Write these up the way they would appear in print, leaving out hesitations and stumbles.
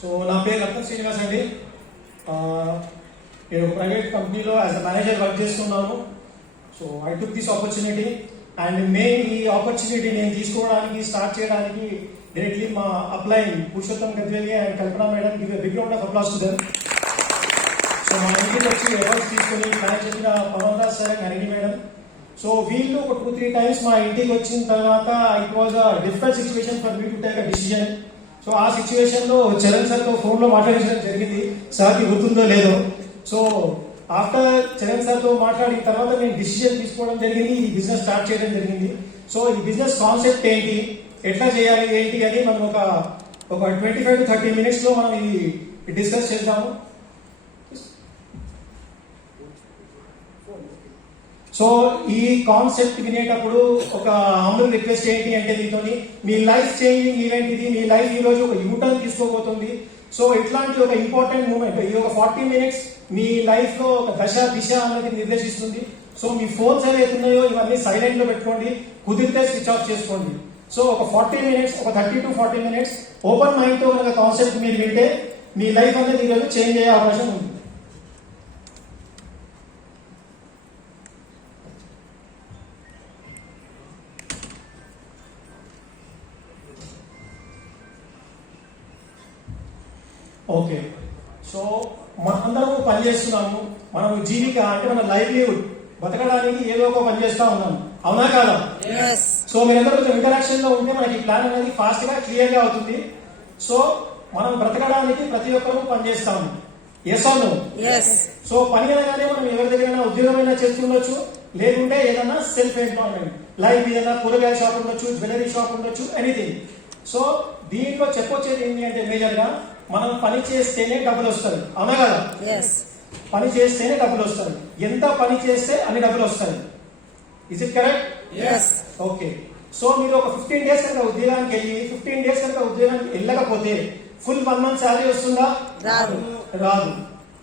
So నా పేరు రత్న శ్రీనివాస్ అండి. నేను ప్రైవేట్ కంపెనీలో యాజ్ అ మేనేజర్ వర్క్ చేస్తున్నాను. So I took this opportunity and main ఈ ఆపర్చునిటీ నేను తీసుకోవడానికి స్టార్ట్ చేయడానికి డైరెక్ట్లీ మా upline Purushottam Gadveli and Kalpana madam give a big round of applause to them. So మా ఇంటికి వచ్చి అవార్డ్స్ తీసుకొని ప్లాన్ చెప్పిన Pavan Das sir and Harini madam. So వీళ్ళు ఒక 2-3 టైమ్స్ మా ఇంటికి వచ్చిన తర్వాత it was a difficult situation for me to take a decision. So ఆ సిచ్యువేషన్ లో చరణ్ సార్ తో ఫోన్ లో మాట్లాడించడం జరిగింది, సార్కి గుర్తుందో లేదో. సో ఆఫ్టర్ చరణ్ సార్ తో మాట్లాడిన తర్వాత నేను డిసిజన్ తీసుకోవడం జరిగింది, ఈ బిజినెస్ స్టార్ట్ చేయడం జరిగింది. సో ఈ బిజినెస్ కాన్సెప్ట్ ఏంటి, ఎట్లా చేయాలి ఏంటి అని మనం ఒక 25 to 30 minutes లో మనం ఇది డిస్కస్ చేద్దాము. సో ఈ కాన్సెప్ట్ వినేటప్పుడు ఒక హంబుల్ రిక్వెస్ట్ ఏంటి అంటే మీతోని మీ లైఫ్ చేంజింగ్ ఈవెంట్ ఇది, మీ లైఫ్ ఈ రోజు ఒక యూటర్న్ తీసుకోబోతుంది. సో ఇట్లాంటి ఒక ఇంపార్టెంట్ మూమెంట్, ఈ ఒక 40 minutes మీ లైఫ్ లో ఒక దశ దిశ అనేది నిర్దేశిస్తుంది. సో మీ ఫోన్స్ ఏవైతే ఉన్నాయో ఇవన్నీ సైలెంట్ లో పెట్టుకోండి, కుదిరితే స్విచ్ ఆఫ్ చేసుకోండి. సో ఒక 40 minutes, ఒక 30 to 40 minutes ఓపెన్ మైండ్ తో కనుక కాన్సెప్ట్ మీరు వింటే మీ లైఫ్ అనేది ఈరోజు చేంజ్ అయ్యే అవకాశం ఉంది. ఓకే, సో మనందరం పని చేస్తున్నాము, మనం జీవిక అంటే మన లైవ్లీహుడ్ బతకడానికి ఏదో ఒక పని చేస్తా ఉన్నాము, అవునా కాదా? సో మీరందరూ కొంచెం ఇంటరాక్షన్ లో ఉంటే మనకి ప్లాన్ అనేది ఫాస్ట్ గా క్లియర్ గా అవుతుంది. సో మనం బ్రతకడానికి ప్రతి ఒక్కరూ పని చేస్తాము, ఎస్ ఆర్ నో? సో పని అనగానే మనం ఎవరి దగ్గర ఉద్యోగమైనా చేస్తుండొచ్చు, లేకుంటే ఏదైనా సెల్ఫ్ ఎంప్లాయ్మెంట్ లైక్ ఏదైనా కూరగాయల షాప్ ఉండొచ్చు, జ్యువెలరీ షాప్ ఉండొచ్చు, ఎనీథింగ్. సో దీంట్లో చెప్పొచ్చేది ఏంటి అంటే మేజర్ గా మనం పని చేస్తేనే డబ్బులు వస్తాయి, అవునా కదా? పని చేస్తేనే డబ్బులు వస్తాయి, ఎంత పని చేస్తే అన్ని డబ్బులు వస్తాయి. Is it correct? Okay, so మీరు ఒక 15 days కనుక ఉద్యోగానికి వెళ్ళి 15 days కనుక ఉద్యోగానికి వెళ్ళకపోతే ఫుల్ 1 month శాలరీ వస్తుందా? రాదు.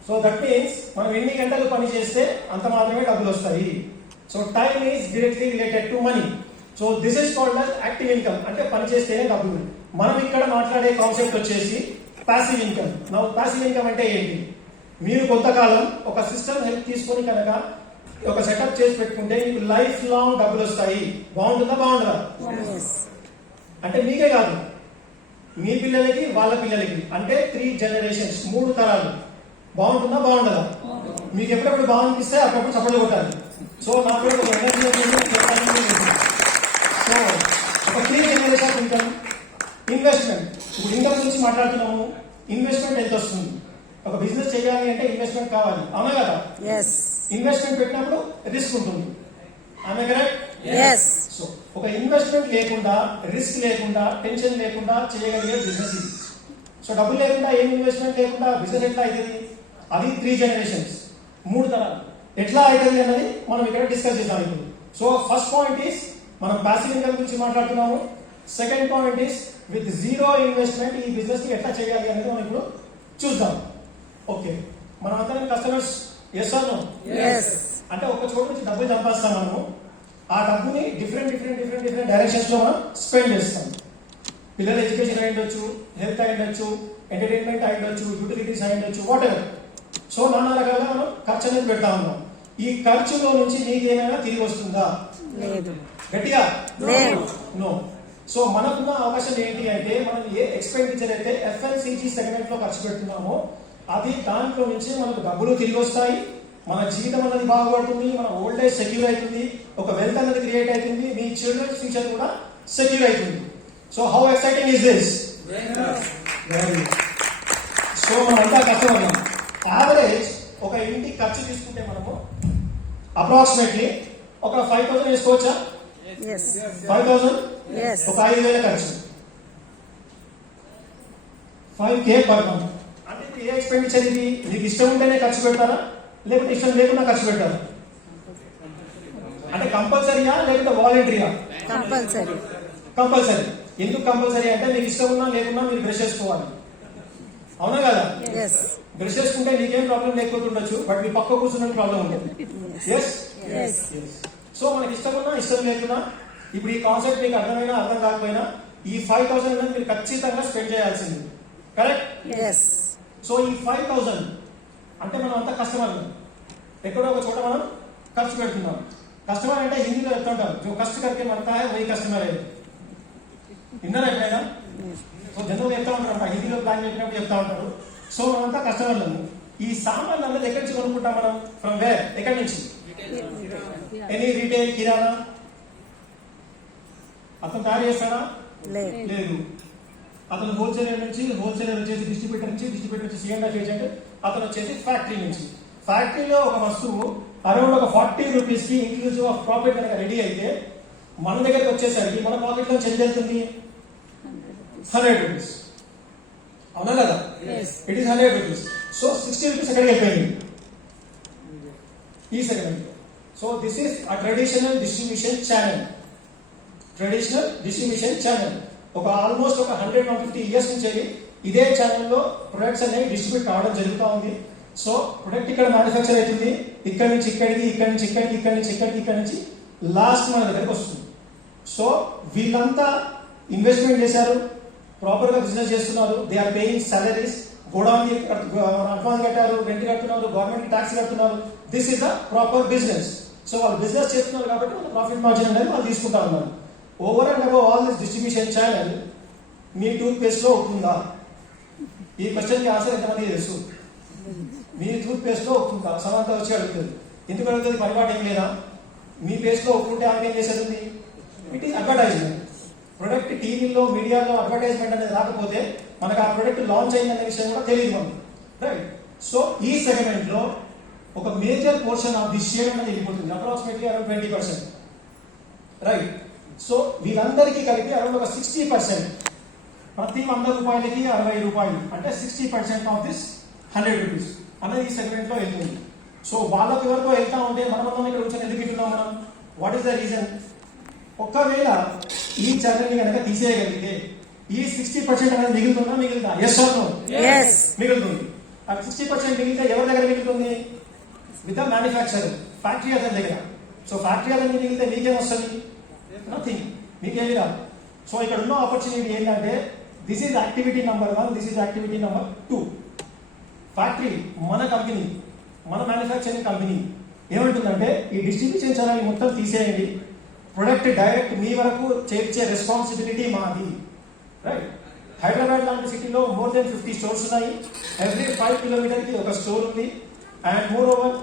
సో దట్ మీన్స్ మనం ఎన్ని గంటలు పని చేస్తే అంత మాత్రమే డబ్బులు వస్తాయి. So time is directly related to money. So this is called as active income, అంటే పని చేస్తేనే డబ్బులు. మనం ఇక్కడ మాట్లాడే కాన్సెప్ట్ వచ్చేసి పాసివ్ ఇన్కమ్. నా పాసివ్ ఇన్కమ్ అంటే ఏంటి? మీరు కొంతకాలం ఒక సిస్టమ్ హెల్ప్ తీసుకొని కనుక ఒక సెటప్ చేసి పెట్టుకుంటే మీకు లైఫ్ లాంగ్ డబ్బులు వస్తాయి. బాగుంటుందా? బాగుంటుందా? అంటే మీకే కాదు, మీ పిల్లలకి వాళ్ళ పిల్లలకి, అంటే 3 generations, 3 తరాలు. బాగుంటుందా? బాగుంటుందా? మీకు ఎప్పుడెప్పుడు బాగుండిస్తే అప్పుడప్పుడు చప్పట్లు కొట్టాలి. సో నాకు కూడా ఒక ఎనర్జీ. సో ఒక 3 generations ఇన్కమ్. ఇన్వెస్ట్మెంట్, ఇప్పుడు ఇన్కమ్ గురించి మాట్లాడుతున్నాము, ఇన్వెస్ట్మెంట్ ఎంత వస్తుంది? ఒక బిజినెస్ చేయాలి అంటే ఇన్వెస్ట్మెంట్ కావాలి, అవునా కదా? ఇన్వెస్ట్మెంట్ పెట్టినప్పుడు రిస్క్ ఉంటుంది, అవునా కరెక్ట్? సో ఒక ఇన్వెస్ట్మెంట్ లేకుండా, రిస్క్ లేకుండా, టెన్షన్ లేకుండా చేయగలిగే బిజినెస్ ఇది. సో డబ్బులు లేకుండా, ఏం ఇన్వెస్ట్మెంట్ లేకుండా బిజినెస్ ఎట్లా అవుతుంది? అది 3 generations, 3 తరాలు ఎట్లా అవుతుంది అన్నది మనం ఇక్కడ డిస్కస్ చేద్దాం ఇప్పుడు. సో ఫస్ట్ పాయింట్ ఈస్ మనం పాసివ్ ఇన్కమ్ గురించి మాట్లాడుతున్నాము. Second point is with zero investment ఈ బిజినెస్ ని ఎట్లా చేయాలి అనేది మనం ఇప్పుడు చూద్దాం. ఓకే, మనం అందరం కస్టమర్స్, ఎస్ ఆర్ నో? అంటే ఒక చోటు నుంచి డబ్బులు సంపాదిస్తాం మనము, ఆ డబ్బుని డిఫరెంట్ డైరెక్షన్స్ లో మనం స్పెండ్ చేస్తాం. పిల్లల ఎడ్యుకేషన్ అయి ఉండొచ్చు, హెల్త్ అయి ఉండొచ్చు, ఎంటర్టైన్మెంట్ అయి ఉండొచ్చు, యూటిలిటీస్ అయి ఉండొచ్చు, వాట్ ఎవర్. సో నానా రకాలుగా మనం ఖర్చు అనేది పెడతా ఉన్నాం. ఈ ఖర్చులో నుంచి మీకు ఏమైనా తిరిగి వస్తుందా? గట్టిగా నో. సో మనకున్న అవకాశం ఏంటి అంటే మనం ఏ ఎక్స్పెండిచర్ అయితే FMCG సెగ్మెంట్ లో ఖర్చు పెడుతున్నామో అది దాంట్లో నుంచి మనకు డబ్బులు తిరిగి వస్తాయి, మన జీవితం అనేది బాగుపడుతుంది, మన ఓల్డ్ ఏజ్ సెక్యూర్ అవుతుంది, ఒక వెల్త్ అనేది క్రియేట్ అవుతుంది, మీ చిల్డ్రన్స్ ఫ్యూచర్ కూడా సెక్యూర్ అవుతుంది. So how exciting is this? So మనం అంతా కష్టపడ్డాం. యావరేజ్ ఒక ఇంటికి ఖర్చు తీసుకుంటే మనము అప్రాక్సిమేట్లీ ఒక 5,000 వేసుకోవచ్చా? 5,000, ఒక 5,000 ఖర్చు, 5K per month. అంటే ఇప్పుడు ఏ ఎక్స్పెండిచర్ ఇది? మీకు ఇష్టం ఉంటేనే ఖర్చు పెడతారా, లేకపోతే ఇష్టం లేకుండా ఖర్చు పెడతారా? అంటే కంపల్సరీయా లేకపోతే వాలంటరీయా? కంపల్సరీ. ఎందుకు కంపల్సరీ అంటే మీకు ఇష్టం ఉన్నా లేకున్నా మీరు బ్రష్ చేసుకోవాలి, అవునా కదా? బ్రష్ చేసుకుంటే నీకేం ప్రాబ్లం లేకపోతుండొచ్చు, బట్ మీ పక్క కూర్చున్న ప్రాబ్లం ఉంటుంది. సో మనకి ఇష్టం ఉన్నా ఇష్టం లేకున్నా, ఇప్పుడు ఈ కాన్సెప్ట్ మీకు అర్థమైనా అర్థం కాకపోయినా ఈ 5,000 మీరు ఖచ్చితంగా స్పెండ్ చేయాల్సింది. కరెక్ట్. yes, సో ఈ 5,000 అంటే మనం అంతా కస్టమర్, ఎక్కడో ఒక చోట మనం ఖర్చు పెడుతున్నాం. కస్టమర్ అంటే హిందీలో చెప్తుంటాం, జో కష్ట కర్కే మరతా హై వహీ కస్టమర్ है. విన్నారా ఎప్పుడైనా? సో జనరల్ చెప్తా ఉంటారు, హిందీలో ప్లాన్ చెప్పినప్పుడు చెప్తా ఉంటారు. సో మనంతా కస్టమర్లను. ఈ సామాన్లు అన్నది ఎక్కడి నుంచి కొనుక్కుంటాం మనం? From where? ఎక్కడి నుంచి? ఎనీ రీటైల్, కిరాణా అతను తయారు చేస్తాడా? లేదు. అతను హోల్సేలర్ నుంచి, హోల్సేలర్ వచ్చేసి డిస్ట్రిబ్యూటర్ నుంచి, డిస్ట్రిబ్యూటర్ వచ్చి సిఎంఆర్ ఏజెంట్, అతను వచ్చేసి ఫ్యాక్టరీ నుంచి. ఫ్యాక్టరీలో ఒక వస్తువు అరౌండ్ ఒక 40 రూపీస్ కి ఇంక్లూజివ్ ఆఫ్ ప్రాఫిట్ కనుక రెడీ అయితే మన దగ్గరకు వచ్చేసరికి మన పాకెట్ లో ఎంత వెళ్తుంది? 100 రూపీస్. అవునా కదా? It is 100 rupees. So 60 rupees ఎక్కడికి అయిపోయింది? ఈ segment. So this is a traditional distribution channel. Traditional distribution channel ఒక ఆల్మోస్ట్ ఒక 150 ఇయర్స్ నుంచి ఇదే ఛానల్లో ప్రొడక్ట్స్ అనేవి డిస్ట్రిబ్యూట్ కావడం జరుగుతూ ఉంది. సో ప్రొడక్ట్ ఇక్కడ మ్యానుఫ్యాక్చర్ అవుతుంది, ఇక్కడ నుంచి ఇక్కడికి, ఇక్కడ నుంచి ఇక్కడికి, ఇక్కడ నుంచి ఇక్కడికి, ఇక్కడ నుంచి లాస్ట్ మన దగ్గరికి వస్తుంది. సో వీళ్ళంతా ఇన్వెస్ట్మెంట్ చేశారు, ప్రాపర్ గా బిజినెస్ చేస్తున్నారు. They are paying salaries, godown advance కట్టారు, రెంట్ కడుతున్నారు, గవర్నమెంట్ ట్యాక్స్ కడుతున్నారు. This is the proper business. So వాళ్ళు బిజినెస్ చేస్తున్నారు కాబట్టి వాళ్ళ ప్రాఫిట్ మార్జిన్ అనేది వాళ్ళు తీసుకుంటా ఉన్నారు. Over and above all this distribution channel మీ టూత్ పేస్ట్ లో ఉంటుందా? ఈ క్వశ్చన్ కి ఆన్సర్ ఎంతమంది తెలుసు? మీ టూత్ పేస్ట్ లో ఒప్పుకుంటా? సమంత వచ్చి అడుగుతుంది. ఎందుకు అడుగుతుంది? పరిపాటు ఏం లేదా? మీ పేస్ట్ లో ఒప్పుకుంటే ఆమె ఏం చేసేది? It is advertisement. ప్రొడక్ట్ టీవీలో, మీడియాలో అడ్వర్టైజ్మెంట్ అనేది రాకపోతే మనకు ఆ ప్రొడక్ట్ లాంచ్ అయిందనే విషయం కూడా తెలియదు మనకు. రైట్. సో ఈ సెగ్మెంట్ లో ఒక major portion of the share అనేది వెళ్ళిపోతుంది, అప్రాక్సిమేట్లీ అరౌండ్ 20%. రైట్. సో వీళ్ళందరికీ కలిపి అరౌండ్ ఒక 60%, ప్రతి 100 రూపాయలకి 60 రూపాయలు, అంటే 60% ఆఫ్ దిస్ 100 రూపీస్ అనేది ఈ సెగ్మెంట్ లో వెళ్తుంది. సో వాళ్ళకి ఎవరితో వెళ్తా ఉంటే మనం ఇక్కడ కూర్చొని ఎందుకు వింటున్నాం మనం? What is the reason? ఒకవేళ ఈ ఛానల్ ని కనుక తీసేయగలిగితే ఈ 60% అనేది మిగులుతుందా? Yes or no? మిగులుతుంది. ఆ 60% మిగిలితే ఎవరి దగ్గర మిగులుతుంది? విత్ ద మ్యానుఫ్యాక్చరర్, ఫ్యాక్టరీ అతని దగ్గర. సో ఫ్యాక్టరీ అతని మిగిలితే మీకేం వస్తుంది? నథింగ్. మీకేమి రాదు. సో ఇక్కడ ఉన్న ఆపర్చునిటీ ఏంటంటే this is activity number 1, this is activity number 2. Factory మన కంపెనీ, మన మ్యానుఫ్యాక్చరింగ్ కంపెనీ ఏమంటుందంటే ఈ డిస్ట్రిబ్యూషన్ ఛానల్ మొత్తం తీసేయండి, ప్రొడక్ట్ డైరెక్ట్ మీ వరకు చేర్చే రెస్పాన్సిబిలిటీ మాది. రైట్. హైదరాబాద్ లాంటి సిటీలో మోర్ దెన్ 50 స్టోర్స్ ఉన్నాయి. ఎవ్రీ 5 కిలోమీటర్ కి ఒక స్టోర్ ఉంది. అండ్ మోర్ ఓవర్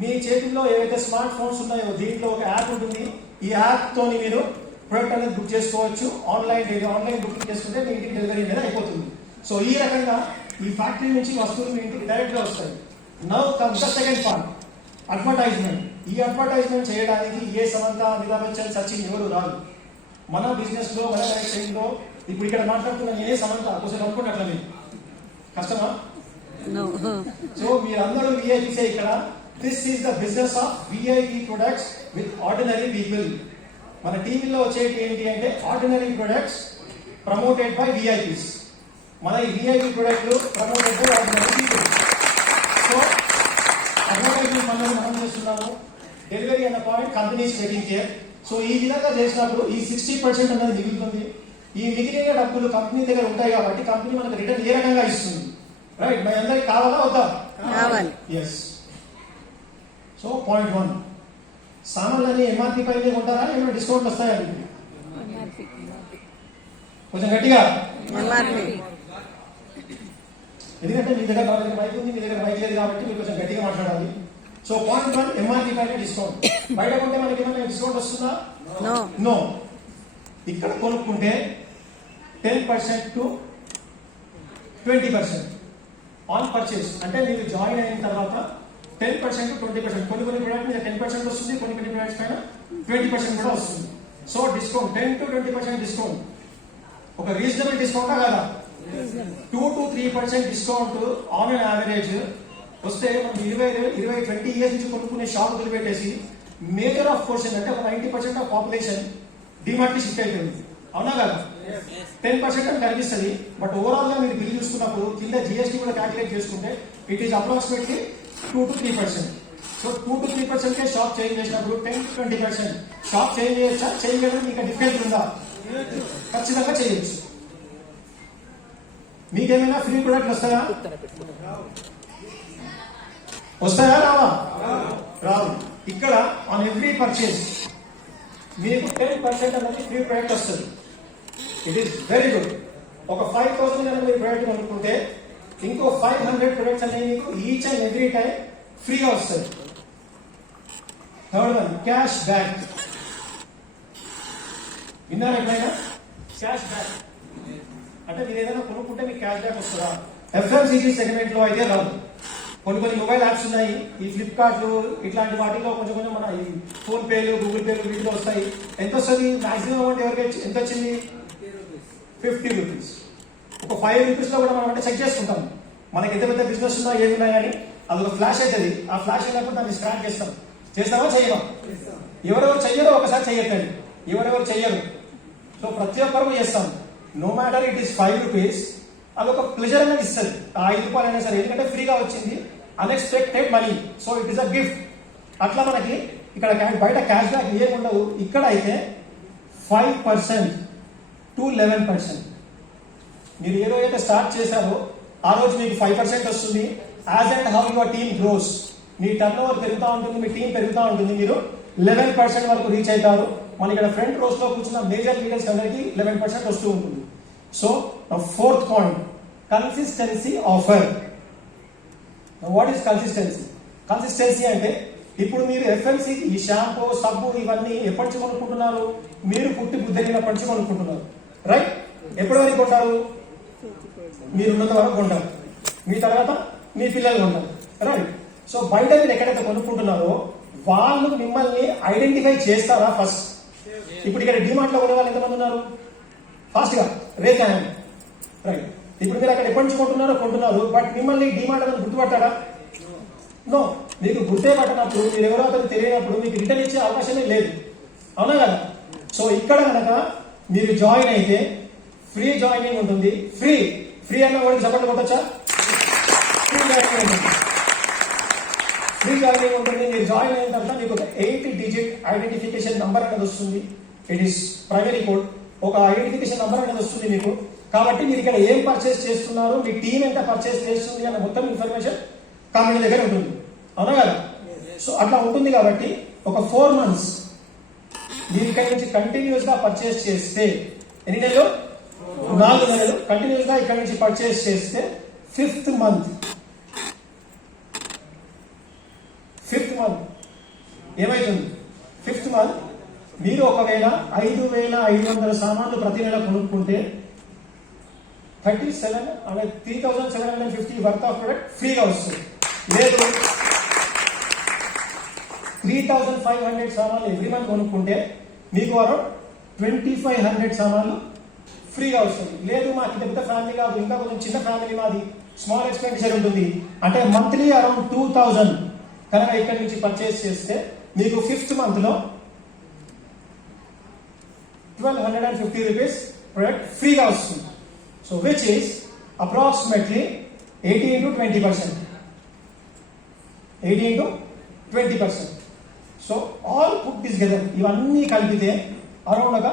మీ చేతుల్లో ఏవైతే స్మార్ట్ ఫోన్స్ ఉన్నాయో దీంట్లో ఒక యాప్ ఉంటుంది. ఈ యాప్ తోని మీరు ప్రొడక్ట్ అనేది బుక్ చేసుకోవచ్చు. ఆన్లైన్ బుకింగ్ చేసుకుంటే మీ ఇంటికి డెలివరీ అనేది అయిపోతుంది. సో ఈ రకంగా ఈ ఫ్యాక్టరీ నుంచి వస్తువులు మీ ఇంటికి డైరెక్ట్ గా వస్తాయి. Now comes the second part, advertisement. ఈ అడ్వర్టైజ్మెంట్ చేయడానికి ఏ సమంత, అమితాబ్ బచ్చన్, సచిన్ ఎవరు రాదు. మన బిజినెస్ లో, మన మ్యానుఫ్యాక్చరింగ్ లో ఇప్పుడు ఇక్కడ మాట్లాడుతున్న నేనే సమంత కొంచెం అనుకున్నట్ల మీరు కష్టమా? సో మీరందరూ విఐపీసే ఇక్కడ. This is the business of VIP products with ordinary people. మన టీవీలో వచ్చేది ఏంటి అంటే ordinary products promoted by VIPs. మన ఈ విఐపీ ప్రొడక్ట్లు promoted by ordinary people. So advertisement మనం చేస్తున్నాము. డెలివరీ అన్న point companies taking care. So ఈ విధంగా చేసినప్పుడు ఈ 60% అనేది మిగులుతుంది. ఈ మిగిలిన డబ్బులు కంపెనీ దగ్గర ఉంటాయి కాబట్టి కంపెనీ మనకు రిటర్న్ ఏ రకంగా ఇస్తుంది? రైట్. మన అందరికి కావాలా వద్దా? ఎస్. సో పాయింట్ 1, సామాన్లన్నీ ఎంఆర్పీ పైన కొంటారా, ఏమైనా డిస్కౌంట్ వస్తాయా? కొంచెం గట్టిగా. ఎందుకంటే మీ దగ్గర బైక్ ఉంది, మీ దగ్గర బైక్ లేదు కాబట్టి మీరు కొంచెం గట్టిగా మాట్లాడాలి. సో పాయింట్ 1, ఎంఆర్పీ పైన డిస్కౌంట్. బయట కొంటే మనకి ఏమైనా డిస్కౌంట్ వస్తుందా? నో. ఇక్కడ కొనుక్కుంటే 10% to 20% ఆన్ పర్చేస్. అంటే మీరు జాయిన్ అయిన తర్వాత 10% to 20%, కొన్ని ప్రొడక్ట్ మీద 10% వస్తుంది, కొన్ని ప్రొడక్ట్స్ పైన 20% కూడా వస్తుంది. సో డిస్కౌంట్ 10 to 20% డిస్కౌంట్ ఒక రీజనబుల్ డిస్కౌంటా కదా? 2 to 3% discount on and average వస్తే మనం 20 ఇయర్స్ నుంచి కొనుక్కునే షాప్ వదిలిపెట్టేసి మేజర్ ఆఫ్ పోర్షన్ అంటే ఒక 90% ఆఫ్ పాపులేషన్ డిమార్ట్ కి షిఫ్ట్ అయిపోయింది. అవునా కదా? 10% అని కనిపిస్తుంది. బట్ ఓవరాల్ గా మీరు బిల్ చూసుకున్నప్పుడు కింద జిఎస్టీ కూడా క్యాలిక్యులేట్ చేసుకుంటే it is approximately 2 to 3%. So 2 to 3% K shop change చేసినప్పుడు 10 to 20% షాప్ చేంజ్ చేయొచ్చా? చేయగలరు. మీకు డిఫరెన్స్ ఉందా? ఖచ్చితంగా చేయొచ్చు. మీకేమైనా ఫ్రీ ప్రొడక్ట్ వస్తాయా? వస్తాయా రావా? రావు. ఇక్కడ ఆన్ ఎవ్రీ పర్చేజ్ మీకు 10% అనేది ఫ్రీ ప్రొడక్ట్ వస్తుంది. It is very good. ఒక 5,000 కనుక మీరు ప్రొడక్ట్ కొనుక్కుంటే ఇంకో 500 ప్రొడక్ట్స్ అనేవి మీకు ఈచ్ అండ్ ఎవ్రీ టైం ఫ్రీగా వస్తుంది. Third one, cash back. విన్నారా ఎప్పుడైనా? క్యాష్ బ్యాక్ అంటే మీరు ఏదైనా కొనుక్కుంటే మీకు క్యాష్ బ్యాక్ వస్తుందా? FMCG సెగ్మెంట్ లో అయితే రాదు. కొన్ని మొబైల్ యాప్స్ ఉన్నాయి, ఈ ఫ్లిప్కార్ట్లు ఇట్లాంటి వాటిలో కొంచెం మన ఈ ఫోన్ పేలు, గూగుల్ పేలు వీటిలో వస్తాయి. ఎంత వస్తుంది మాక్సిమం అమౌంట్? ఎవరికి ఎంత వచ్చింది? 50 రూపీస్. ఒక 5 రూపీస్ లో కూడా మనం అంటే చెక్ చేసుకుంటాం మనకి ఎంత పెద్ద బిజినెస్ ఉందా ఏమి ఉన్నాయని. అది ఒక ఫ్లాష్ అవుతుంది. ఆ ఫ్లాష్ అయినప్పుడు దాన్ని స్క్రాచ్ చేస్తాం. చేస్తామా చేయమా? ఎవరెవరు చెయ్యరో ఒకసారి చెయ్యకండి. ఎవరెవరు చెయ్యరు. సో ప్రతి ఒక్కరు చేస్తాం. No matter it is 5 rupees. అదొక ప్లెజర్ అనేది ఇస్తుంది. ఆ 5 రూపాయలు అయినా సరే, ఎందుకంటే ఫ్రీగా వచ్చింది, unexpected money. So it is a gift. అట్లా మనకి ఇక్కడ బయట క్యాష్ బ్యాక్ ఏముండదు. ఇక్కడ అయితే 5% to 11%. మీరు ఏ రోజైతే స్టార్ట్ చేశారో ఆ రోజు మీకు 5% వస్తుంది. As and how your team gross, me turn over పెరుగుతూ ఉంటుంది, మీ టీం పెరుగుతూ ఉంటుంది, మీరు 11% వరకు రీచ్ అవుతారు. మన ఇక్కడ ఫ్రంట్ రోస్ లో కూర్చున్న మేజర్ లీడర్స్ అందరికి 11% వస్తూ ఉంటుంది. So fourth point, consistency offer. What is consistency? Consistency అంటే ఇప్పుడు మీరు FMCG ఈ షాంపూ, సబ్బు ఇవన్నీ ఎప్పటి నుంచి కొనుక్కుంటున్నారు? మీరు పుట్టి బుద్ధగినప్పటి నుంచి కొనుక్కుంటున్నారు, రైట్? ఎప్పటి వరకు కొంటారు? మీరున్నంత వరకు కొంటారు. మీ తర్వాత మీ పిల్లలు కొంటారు, రైట్? సో బయట మీరు ఎక్కడైతే కొనుక్కుంటున్నారో వాళ్ళు మిమ్మల్ని ఐడెంటిఫై చేస్తారా ఫస్ట్? ఇప్పుడు ఇక్కడ డిమార్ట్ లో కొనే వాళ్ళు ఎంతమంది ఉన్నారు? ఫాస్ట్ గా రేట్ హ్యాండ్, రైట్? ఇప్పుడు మీరు అక్కడ ఎప్పటి నుంచి కొంటున్నారు, బట్ మిమ్మల్ని డిమార్ట్ అనేది గుర్తుపట్టాడా? నో. మీకు గుర్తే పట్టినప్పుడు, మీరు ఎవరో అతను తెలియనప్పుడు మీకు రిటర్న్ ఇచ్చే అవకాశమే లేదు, అవునా కదా? సో ఇక్కడ కనుక మీరు జాయిన్ అయితే ఫ్రీ జాయినింగ్ ఉంటుంది. ఫ్రీ అన్న వాడికి సపోర్ట్ కొట్టచ్చా? ఫ్రీ జాయినింగ్ ఉంటుంది. మీరు జాయిన్ అయిన తర్వాత మీకు ఒక 8 డిజిట్ ఐడెంటిఫికేషన్ నంబర్ అనేది వస్తుంది. It is primary code. ఒక ఐడెంటిఫికేషన్ నంబర్ అనేది వస్తుంది మీకు. కాబట్టి మీరు ఇక్కడ ఏం పర్చేస్ చేస్తున్నారు, మీ టీం ఎంత పర్చేస్ చేస్తుంది అన్న మొత్తం ఇన్ఫర్మేషన్ కంపెనీ దగ్గర ఉంటుంది, అవునా కదా? సో అట్లా ఉంటుంది. కాబట్టి ఒక 4 months మీరు ఇక్కడ నుంచి కంటిన్యూస్ గా పర్చేస్ చేస్తే, ఎన్ని నెలలు? 4 నెలలు కంటిన్యూస్ గా ఇక్కడ నుంచి పర్చేస్ చేస్తే ఫిఫ్త్ మంత్ ఏమైతుంది? ఫిఫ్త్ మంత్ మీరు ఒకవేళ 5,500 సామాన్లు ప్రతి నెల కొనుక్కుంటే 3,750 వర్త్ ఆఫ్ ప్రొడక్ట్ ఫ్రీగా వస్తుంది. లేదు 3,500 సామాన్లు ఎవ్రీ మంత్ కొనుక్కుంటే మీకు అరౌండ్ 2,500 సామాన్లు ఫ్రీగా వస్తుంది. లేదు మాకు పెద్ద ఫ్యామిలీ కాదు, ఇంకా కొంచెం చిన్న ఫ్యామిలీ, మాది స్మాల్ ఎక్స్పెండిచర్ ఉంటుంది అంటే మంత్లీ అరౌండ్ 2,000 కనుక ఇక్కడి నుంచి పర్చేస్ చేస్తే మీకు ఫిఫ్త్ మంత్ లో 1,250 రూపీస్ ప్రొడక్ట్ ఫ్రీగా వస్తుంది. So which is approximately 80 into 20%. 80 into 20%. So all put together ఇవన్నీ కలిపితే అరౌండ్ ఒక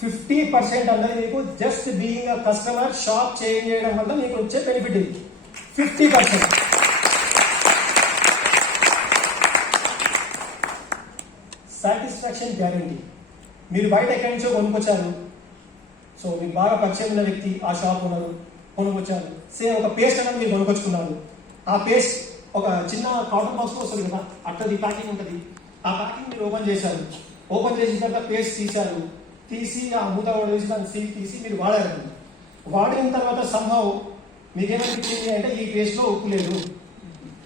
50% అన్నది మీకు just being a customer, shop change చేయడం వల్ల మీకు వచ్చే బెనిఫిట్ ఇది 50%. Satisfaction guarantee. మీరు బయట ఎక్కడి నుంచో కొనుక్కొచ్చారు, సో మీకు బాగా పరిచయం ఉన్న వ్యక్తి ఆ షాప్ ఉన్నారు, కొనుక్కొచ్చారు. సేమ్ ఒక పేస్ట్ అనేది మీరు కొనుక్కొచ్చుకున్నారు. ఆ పేస్ట్ ఒక చిన్న కాటన్ బాక్స్ లో వస్తుంది కదా, అట్టది ప్యాకింగ్ ఉంటుంది. ఆ ప్యాకింగ్ మీరు ఓపెన్ చేశారు. ఓపెన్ చేసిన తర్వాత పేస్ట్ తీశారు. తీసి ఆ మూత వేసి దాన్ని సీల్ తీసి మీరు వాడారు. వాడిన తర్వాత సంభవ్ మీకేమనిపించింది అంటే ఈ పేస్ట్ లో ఉప్పు లేదు.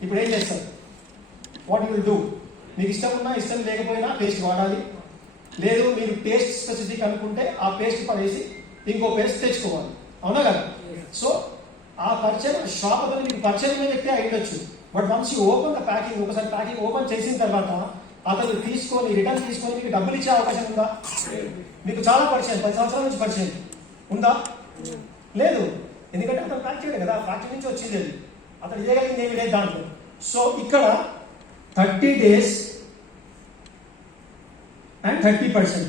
ఇప్పుడు ఏం చేస్తారు? What you will do? మీకు ఇష్టం ఉన్నా ఇష్టం లేకపోయినా పేస్ట్ వాడాలి. లేదు మీరు పేస్ట్ స్పెసిఫిక్ అనుకుంటే ఆ పేస్ట్ పడేసి ఇంకో పేస్ట్ తెచ్చుకోవాలి, అవునా కదా? సో ఆ పరిచయం షాప్ అతను మీకు పరిచయం వ్యక్తి అయ్యొచ్చు. But once you open the packing, ఒకసారి ప్యాకింగ్ ఓపెన్ చేసిన తర్వాత అతను తీసుకొని రిటర్న్ తీసుకొని మీకు డబ్బులు ఇచ్చే అవకాశం ఉందా? మీకు చాలా పరిచయం, 10 సంవత్సరాల నుంచి పరిచయం ఉందా? లేదు. ఎందుకంటే అతను ప్యాక్ చేయలేదు కదా, ఫ్యాక్టరీ నుంచి వచ్చింది అది, అతను చేయగలిగింది ఏమి లేదు దాంట్లో. సో ఇక్కడ 30 days అండ్ 30%,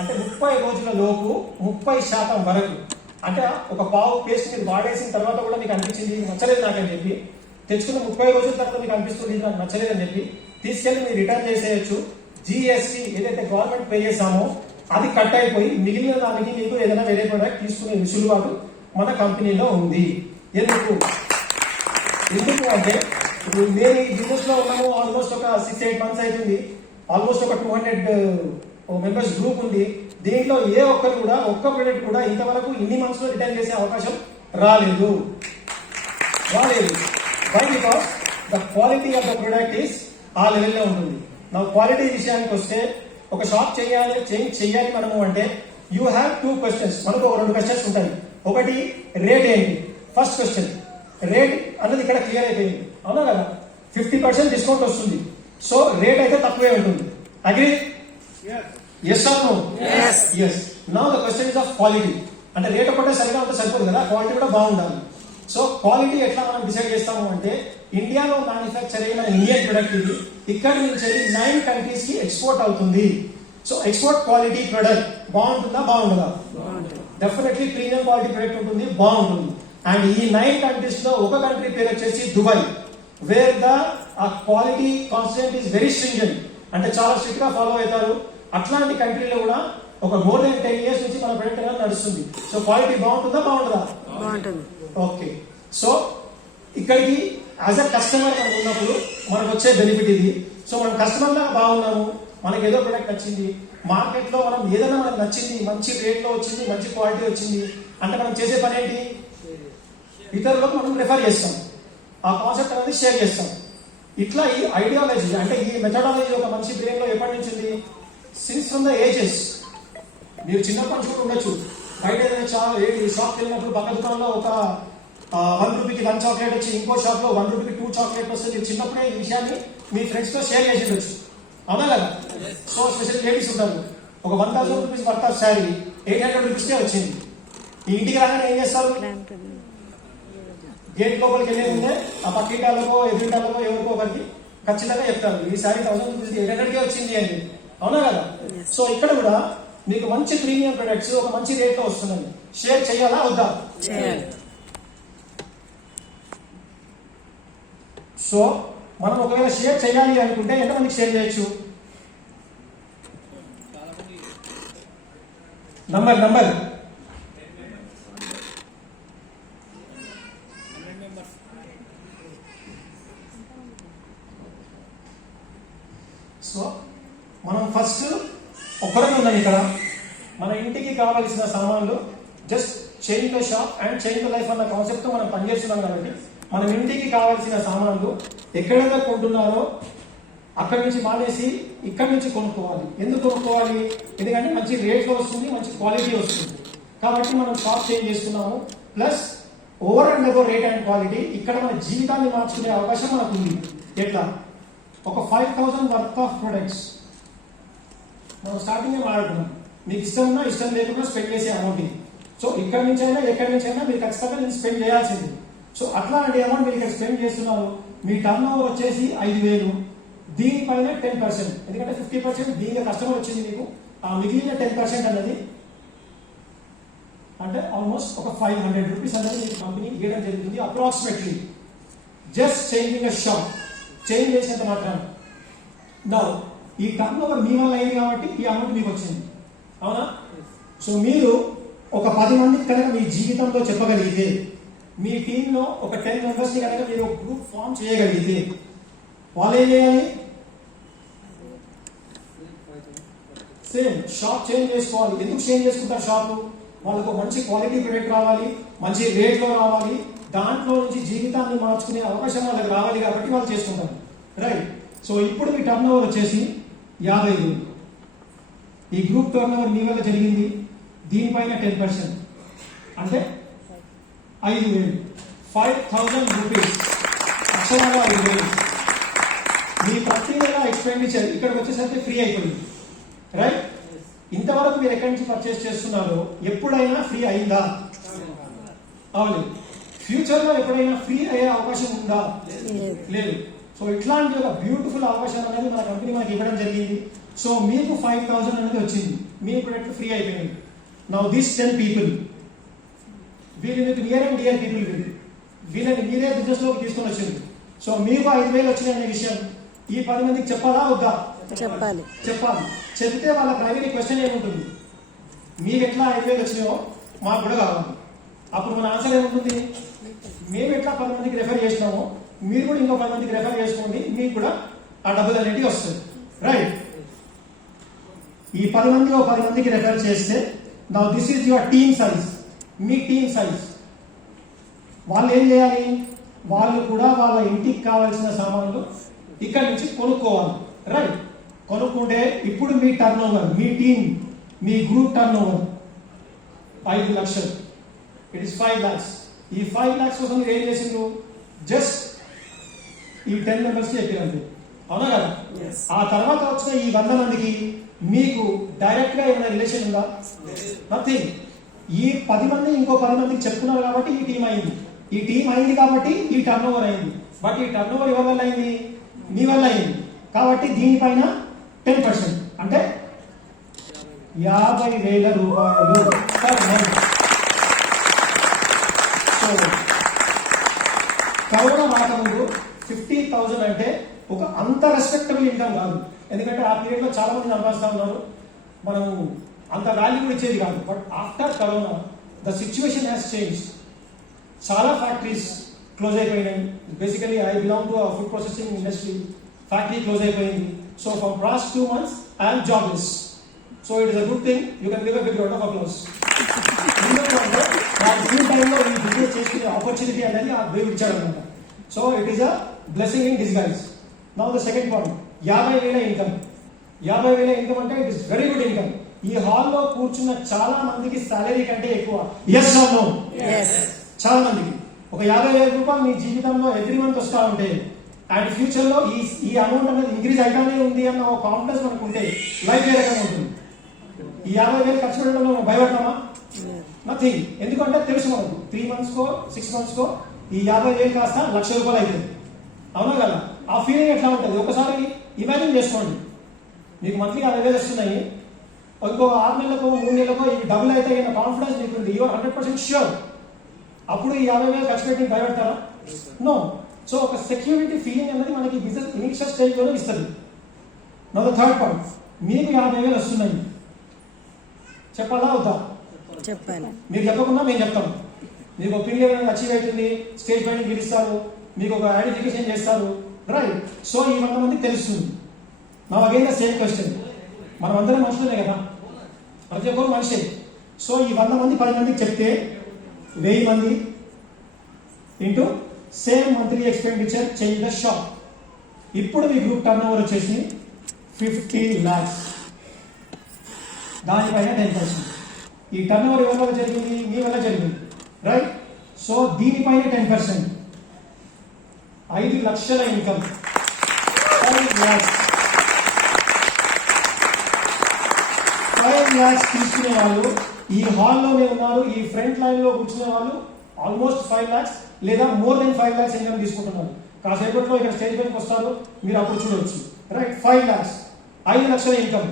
అంటే 30 రోజుల లోపు 30% వరకు అంటే ఒక పావు పేస్ట్ మీరు వాడేసిన తర్వాత కూడా మీకు అనిపించింది ఇది నచ్చలేదు నాకని చెప్పి, తెచ్చుకున్న 30 రోజుల తర్వాత మీకు అనిపిస్తుంది ఇది నాకు నచ్చలేదని చెప్పి తీసుకెళ్లి మీరు రిటర్న్ చేసేయచ్చు. జిఎస్టీ ఏదైతే గవర్నమెంట్ పే చేసామో అది కట్ అయిపోయి మిగిలిన దానికి మీకు ఏదైనా వేరే ప్రొడక్ట్ తీసుకునే విసులుబాటు మన కంపెనీలో ఉంది. ఎందుకు అంటే ఇప్పుడు నేను ఈ బిజినెస్ లో ఉన్నాము ఆల్మోస్ట్ ఒక 6-8 months అవుతుంది. ఆల్మోస్ట్ ఒక 200 మెంబర్స్ గ్రూప్ ఉంది. దీంట్లో ఏ ఒక్కరు కూడా ఒక్క ప్రొడక్ట్ కూడా ఇంతవరకు ఇన్ని మంత్స్ లో రిటర్న్ చేసే అవకాశం రాలేదు. Why? Because the quality of the product is ఆ లెవెల్లో ఉంటుంది. నా క్వాలిటీ విషయానికి వస్తే ఒక షాప్ చేయాలి మనము అంటే యూ హ్యావ్ 2 questions. మనకు 2 questions ఉంటాయి. ఒకటి రేట్ ఏంటి, ఫస్ట్ క్వశ్చన్ రేట్ అన్నది ఇక్కడ క్లియర్ అయిపోయింది, అవునా కదా? 50% డిస్కౌంట్ వస్తుంది. సో రేట్ అయితే తక్కువే ఉంటుంది. Agree? Yes or no? Yes. Now the question is of quality. అంటే రేట్ ఒకటే సరిగా ఉంటే సరిపోదు కదా, క్వాలిటీ కూడా బాగుండాలి. సో క్వాలిటీ ఎట్లా మనం డిసైడ్ చేస్తాము అంటే ఇండియాలో మ్యానుఫ్యాక్చర్ అయిన ఇండియన్ ప్రొడక్ట్ ఇది ఇక్కడ నుంచి 9 countries కి ఎక్స్పోర్ట్ అవుతుంది. సో ఎక్స్పోర్ట్ క్వాలిటీ ప్రొడక్ట్ బాగుంటుందా, బాగుంటుందా? డెఫినెట్లీ ప్రీమియం క్వాలిటీ ప్రొడక్ట్ ఉంటుంది, బాగుంటుంది. అండ్ ఈ 9 countries లో ఒక కంట్రీ పేరు వచ్చేసి Dubai, wear the quality constant is very stringent, అంటే చాలా స్ట్రిక్ట్ గా ఫాలో అవుతారు. అట్లాంటి కంట్రీలో కూడా ఒక మోర్ దెన్ 10 years నుంచి మన ప్రొడక్ట్ అనేది నడుస్తుంది. సో క్వాలిటీ బాగుంటుందా, బాగుంటుందా? బాగుంటుంది. ఓకే. సో ఇక్కడికి యాజ్ అ కస్టమర్ మనం ఉన్నప్పుడు మనకు వచ్చే బెనిఫిట్ ఇది. సో మనం కస్టమర్ లా బాగున్నాము, మనకి ఏదో ప్రొడక్ట్ నచ్చింది, మార్కెట్ లో మనం ఏదైనా మనకు నచ్చింది, మంచి రేట్ లో వచ్చింది, మంచి క్వాలిటీ వచ్చింది అంటే మనం చేసే పని ఏంటి, ఇతరులకు మనం రిఫర్ చేస్తాం, ఆ కాన్సెప్ట్ అనేది షేర్ చేస్తాం. ఇట్లా ఈ ఐడియాలజీ అంటే ఈ మెథడాలజీ ఒక మనిషి బ్రెయిన్ లో ఎప్పటి నుంచి ఉంది, సిన్స్ ఫ్రమ్ ద ఏజెస్. మీరు చిన్నప్పటి నుంచి కూడా ఉండొచ్చు, బయట ఏదైనా షాప్కి వెళ్ళినప్పుడు పక్క దుకాణంలో ఒక 1 రూపీకి 1 చాక్లెట్ వచ్చి ఇంకో షాప్ లో 1 రూపీకి 2 చాక్లెట్ వస్తే మీరు చిన్నప్పుడే ఈ విషయాన్ని మీ ఫ్రెండ్స్ తో షేర్ చేసి ఉండొచ్చు, అవునా కదా? సో స్పెషల్ లేడీస్ ఉంటారు, ఒక 1000 రూపీస్ వర్త్ ఆఫ్ శారీ 800 రూపీస్కే వచ్చింది. ఈ ఇంటికి రాగానే ఏం చేస్తారు, గేట్ లోపలికి వెళ్ళే ముందే ఆ పక్కింటాలకో ఎదురింటాలకో ఎవరికో ఒకరికి ఖచ్చితంగా చెప్తారు ఈ శారీ 1000 రూపీస్ 800కే వచ్చింది అని, అవునా కదా? సో ఇక్కడ కూడా మీకు మంచి ప్రీమియం ప్రొడక్ట్స్ ఒక మంచి రేట్ లో వస్తున్నాయి, షేర్ చేయాలా వద్దా? సో మనం ఒకవేళ షేర్ చేయాలి అనుకుంటే ఎంతమందికి షేర్ చేయొచ్చు? నంబర్ సో మనం ఫస్ట్ ఒక్కరమే ఉన్నాం ఇక్కడ. మన ఇంటికి కావాల్సిన సామాన్లు just change the shop and change the life అన్న కాన్సెప్ట్ తో మనం పనిచేస్తున్నాం కాబట్టి మనం ఇంటికి కావాల్సిన సామాన్లు ఎక్కడైనా కొంటున్నారో అక్కడి నుంచి మానేసి ఇక్కడి నుంచి కొనుక్కోవాలి. ఎందుకు కొనుక్కోవాలి? ఎందుకంటే మంచి రేట్ లో వస్తుంది, మంచి క్వాలిటీ వస్తుంది కాబట్టి మనం షాప్ చేంజ్ చేస్తున్నాము. Plus over and above rate and quality ఇక్కడ మన జీవితాన్ని మార్చుకునే అవకాశం మనకు ఉంది. ఎట్లా? ఒక 5000 వర్త్ ఆఫ్ ప్రొడక్ట్స్ మనం స్టార్టింగ్ మాట్లాడుకున్నాం, మీకు ఇష్టం ఉన్నా ఇష్టం లేకుండా స్పెండ్ చేసే అమౌంట్ ఇది. సో ఇక్కడి నుంచి అయినా ఎక్కడి నుంచి అయినా మీరు ఖచ్చితంగా నేను స్పెండ్ చేయాల్సింది. సో అట్లాంటి అమౌంట్ మీరు ఇక్కడ స్పెండ్ చేస్తున్నారు. మీ టర్న్ ఓవర్ వచ్చేసి 5000, దీనిపైన 10%, ఎందుకంటే 50% దీని కస్టమర్ వచ్చింది మీకు, ఆ మిగిలిన 10% అనేది అంటే ఆల్మోస్ట్ ఒక 500 రూపీస్ అనేది మీకు కంపెనీ ఇవ్వడం జరుగుతుంది అప్రాక్సిమేట్లీ. జస్ట్ చేంజింగ్ అ షాప్, చేంజ్ చేసినంత మాత్రం. నా ఈ టర్న్ ఓవర్ మీ వల్ల అయింది కాబట్టి ఈ అమౌంట్ మీకు వచ్చింది, అవునా? సో మీరు ఒక 10 మందికి కనుక మీ జీవితంలో చెప్పగలిగితే, మీ టీంలో ఒక 10 మెంబర్స్ ని కనుక మీరు ఒక గ్రూప్ ఫామ్ చేయగలిగితే వాళ్ళు ఏం చేయాలి? సేమ్ షాప్ చేంజ్ చేసుకోవాలి. ఎందుకు చేంజ్ చేసుకుంటారు షాప్? వాళ్ళకు మంచి క్వాలిటీ ప్రొడక్ట్ రావాలి, మంచి రేట్ లో రావాలి, దాంట్లో నుంచి జీవితాన్ని మార్చుకునే అవకాశం వాళ్ళకి రావాలి కాబట్టి వాళ్ళు చేసుకుంటారు, రైట్? సో ఇప్పుడు మీ టర్న్ ఓవర్ వచ్చేసి 50,000. ఈ గ్రూప్ టర్న్ ఓవర్ మీ వల్ల జరిగింది, దీనిపైన 10% అంటే 5,000. 5,000 రూపీస్ అక్షరాలు 5,000. మీ ప్రతి నెల ఎక్స్పెండిచర్ ఇక్కడికి వచ్చేసరికి ఫ్రీ అయిపోయింది, రైట్? ఇంతవరకు మీరు ఎక్కడి నుంచి పర్చేస్ చేస్తున్నారో ఎప్పుడైనా ఫ్రీ అయిందా? అవును. ఫ్యూచర్ లో ఎప్పుడైనా ఫ్రీ అయ్యే అవకాశం ఉందా? లేదు. సో ఇట్లాంటి ఒక బ్యూటిఫుల్ అవకాశం అనేది మన కంపెనీ మనకి ఇవ్వడం జరిగింది. సో మీకు 5,000 అనేది వచ్చింది, మీ ప్రొడక్ట్ ఫ్రీ అయిపోయింది. నౌ దిస్ 10 people వీళ్ళు మీకు నియర్ అండ్ డియర్ పీపుల్ వీళ్ళని మీరే బిజినెస్ లోకి తీసుకొని వచ్చింది. సో మీకు 5,000 వచ్చినాయి అనే విషయం ఈ 10 మందికి చెప్పాలా వద్దా? చెప్పాలి. చెప్తే వాళ్ళ ప్రైవేట్ క్వశ్చన్ ఏముంటుంది, మీకు ఎట్లా 5,000 వచ్చినాయో మాకు కూడా కావాలి. అప్పుడు మన ఆన్సర్ ఏముంటుంది, మేము ఎట్లా 10 మందికి రెఫర్ చేసినామో మీరు కూడా ఇంకో 10 మందికి రెఫర్ చేసుకోండి, మీకు కూడా ఆ డబ్బులు అనేటివి వస్తుంది. రైట్, ఈ 10 మందికి రెఫర్ చేస్తే now this is your team size. Me team size వాళ్ళు ఏం చేయాలి, వాళ్ళు కూడా వాళ్ళ ఇంటికి కావాల్సిన సామాన్లు ఇక్కడి నుంచి కొనుక్కోవాలి. రైట్, కొనుక్కుంటే ఇప్పుడు మీ టర్న్ ఓవర్, మీ టీమ్, మీ గ్రూప్ టర్న్ ఓవర్ 5 లక్షలు. It is 5 lakhs. ఈ 5 lakhs కోసం మీరు ఏం చేసిండ్రు, జస్ట్ ఈ 10 members చెప్పినంతే, అవునా కదా? ఆ తర్వాత వచ్చిన ఈ 100 మందికి మీకు డైరెక్ట్ గా ఏమైనా రిలేషన్ ఉందా? నథింగ్. ఈ 10 మంది ఇంకో 10 మందికి చెప్తున్నారు కాబట్టి ఈ టీం అయింది. ఈ టీం అయింది కాబట్టి ఈ టర్న్ ఓవర్ అయింది. బట్ ఈ టర్న్ ఓవర్ ఎవరి వల్ల అయింది? మీ వల్ల అయింది. కాబట్టి దీనిపైన 10% అంటే 50,000 రూపాయలు పర్ మంత్. సో కరోనా రాకముందు 50,000 అంటే ఒక అంత రెస్పెక్టబుల్ ఇన్కమ్ కాదు. ఎందుకంటే ఆ పీరియడ్ లో చాలా మంది సంపాదిస్తా ఉన్నారు, మనం అంత వాల్యూ కూడా ఇచ్చేది కాదు. But after corona the situation has change. చాలా ఫ్యాక్టరీస్ క్లోజ్ అయిపోయినాయి. Basically I belong to food processing industry. Factory close అయిపోయింది. So for last 2 months I'm jobless. So it is a good thing. You can give a big round of applause. టైంలో ఈ business చేసుకునే opportunity అనేది ఆ దేవుడు ఇచ్చాడనమాట. So it is a blessing in disguise. Now the second point, 50,000 income. 50,000 income అంటే it is very good income. ఈ హాల్లో కూర్చున్న చాలా మందికి సాలరీ కంటే ఎక్కువ. Yes or no? చాలా మందికి ఒక 50,000 రూపాయలు మీ జీవితంలో ఎవ్రీ మంత్ వస్తా ఉంటే అండ్ ఫ్యూచర్ లో ఈ అమౌంట్ అనేది ఇంక్రీజ్ అయితేనే ఉంది అన్న ఒక కాన్ఫిడెన్స్ మనకు ఉంటే లైఫ్ ఏ రకంగా ఉంటుంది. ఈ 50,000 ఖర్చు పెట్టడంలో మనం భయపడతామా? నథింగ్. ఎందుకంటే తెలుసు మనకు 3 months కో 6 months కో ఈ 50,000 కాస్త 1,00,000 రూపాయలు అవుతుంది, అవునా కదా? ఆ ఫీలింగ్ ఎట్లా ఉంటుంది ఒకసారి ఇమాజిన్ చేసుకోండి. మీకు మంత్లీ 50,000 వస్తున్నాయి, ఇంకో 6 నెలలకో 3 నెలలకో ఇవి డబుల్ అయితే అన్న కాన్ఫిడెన్స్ మీకు ఉంది. You're 100% sure. అప్పుడు ఈ 50,000 ఖర్చు పెట్టి భయపడతారా? నో. సో ఒక సెక్యూరిటీ ఫీలింగ్ అనేది మనకి బిజినెస్ ఇనిషియల్ స్టేజ్ లోనే ఇస్తుంది. నో ద థర్డ్ పాయింట్, మీకు 50,000 వస్తున్నాయి, చెప్పాలా వద్దా? చెప్పాలి. మీరు చెప్పకుండా మేము చెప్తాం. మీకు ఒపీనియన్ అచీవ్ అవుతుంది, స్టేజ్ పైన పిలుస్తారు, మీకు ఒక ఐడెంటిఫికేషన్ చేస్తారు. రైట్. సో ఈ 100 మందికి తెలుస్తుంది. నా అగైన్ ద సేమ్ క్వశ్చన్, మనం అందరం మనుషులనే కదా, ప్రతి ఒక్కరు మనిషే. సో ఈ 100 మంది 10 మందికి చెప్తే 1000 మంది into same monthly expenditure change the shop. ఇప్పుడు మీ గ్రూప్ టర్న్ ఓవర్ వచ్చేసి 50 lakhs. దానిపైన 10%. ఈ టర్న్ ఓవర్ ఎవరి వల్ల జరిగింది? మీ వల్ల జరిగింది. రైట్. సో దీనిపైన 10%, 5 లక్షల ఇన్కమ్, 5 lakhs. 5 lakhs తీసుకునే వాళ్ళు ఈ హాల్లోనే ఉన్నారు. ఈ ఫ్రంట్ లైన్ లో కూర్చునే వాళ్ళు ఆల్మోస్ట్ 5 lakhs లేదా మోర్ దెన్ 5 lakhs ఇన్కమ్ తీసుకుంటున్నారు. కాసేపట్లో ఇక్కడ స్టేజ్ పైకి వస్తారు, మీరు అప్పుడు చూడవచ్చు. రైట్. 5 lakhs, 5 లక్షల ఇన్కమ్.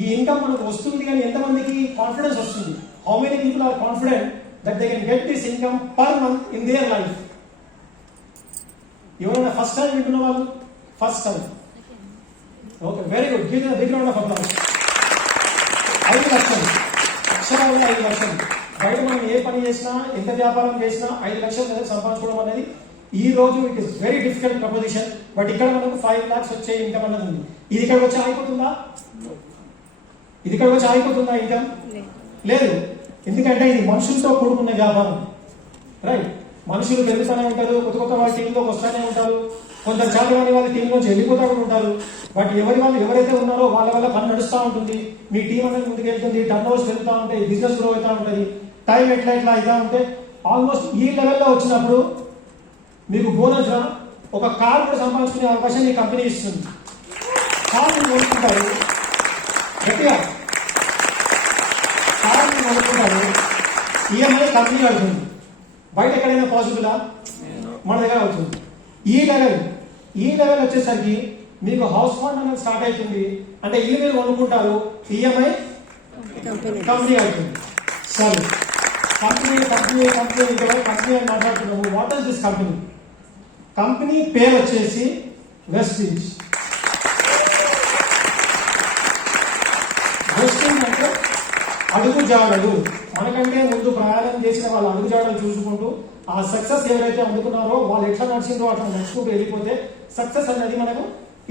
ఈ ఇన్కమ్ మనకు వస్తుంది కానీ ఎంతమందికి కాన్ఫిడెన్స్ వస్తుంది? How many people are confident that they can get this income per month in their life? ఎవరైనా ఫస్ట్ టైం వింటున్న వాళ్ళు? First time. Okay, very good. Give the big round of applause. 5 లక్షలు, 5 లక్షలు. బయట మనం ఏ పని చేసినా, ఎంత వ్యాపారం చేసినా 5 లక్షలు సంపాదించుకోవడం అనేది ఈ రోజు it is very difficult proposition. But ఇక్కడ మనకు 5 lakhs వచ్చే ఇన్కమ్ అనేది ఉంది. ఇది ఇక్కడ వచ్చి ఆగిపోతుందా? ఇది ఇక్కడ వచ్చి ఆగిపోతుందా ఇన్కమ్? లేదు. ఎందుకంటే ఇది మనుషులతో కూడుకున్న వ్యాపారం. రైట్. మనుషులు పెరుగుతూనే ఉంటారు, కొత్త కొత్త వాళ్ళ టీంలోకి వస్తూనే ఉంటారు, కొందరు చాలామంది వాళ్ళ టీం నుంచి వెళ్ళిపోతూ ఉంటారు. బట్ ఎవరైతే ఉన్నారో వాళ్ళ వల్ల పని నడుస్తూ ఉంటుంది, మీ టీం అనేది ముందుకు వెళ్తుంది, టర్న్ ఓవర్స్ పెరుగుతూ ఉంటాయి, బిజినెస్ గ్రో అవుతూ ఉంటుంది, టైం ఎట్లా అవుతా ఉంటే ఆల్మోస్ట్ ఈ లెవెల్లో వచ్చినప్పుడు మీకు బోనస్ గా ఒక కార్ కూడా సంపాదించుకునే అవకాశం ఈ కంపెనీ ఇస్తుంది. కార్ కొనుక్కుంటారు, గట్టిగా కార్ కొనుక్కుంటారు, ఈఎంఐ కంపెనీ అవుతుంది. బయట ఎక్కడైనా పాసిబులా? మన దగ్గర అవుతుంది. ఈ లెవెల్ వచ్చేసరికి మీకు హౌస్ ఫండ్ అనేది స్టార్ట్ అవుతుంది. అంటే ఇల్లు మీరు కొనుక్కుంటారు, ఈఎంఐ కంపెనీ అవుతుంది. సరే, కంపెనీ అని మాట్లాడుతున్నాము. What is this company? Company పేరు వచ్చేసి వెస్టింజ్. వెస్టింజ్ అంటే అడుగుజాడలు. మనకంటే ముందు ప్రయాణం చేసిన వాళ్ళ అడుగుజాడలు చూసుకుంటూ ఆ సక్సెస్ ఎవరైతే అందుకున్నారో వాళ్ళు ఎట్లా నడిచిందో అట్లా నడుచుకుంటూ వెళ్ళిపోతే సక్సెస్ అనేది మనకు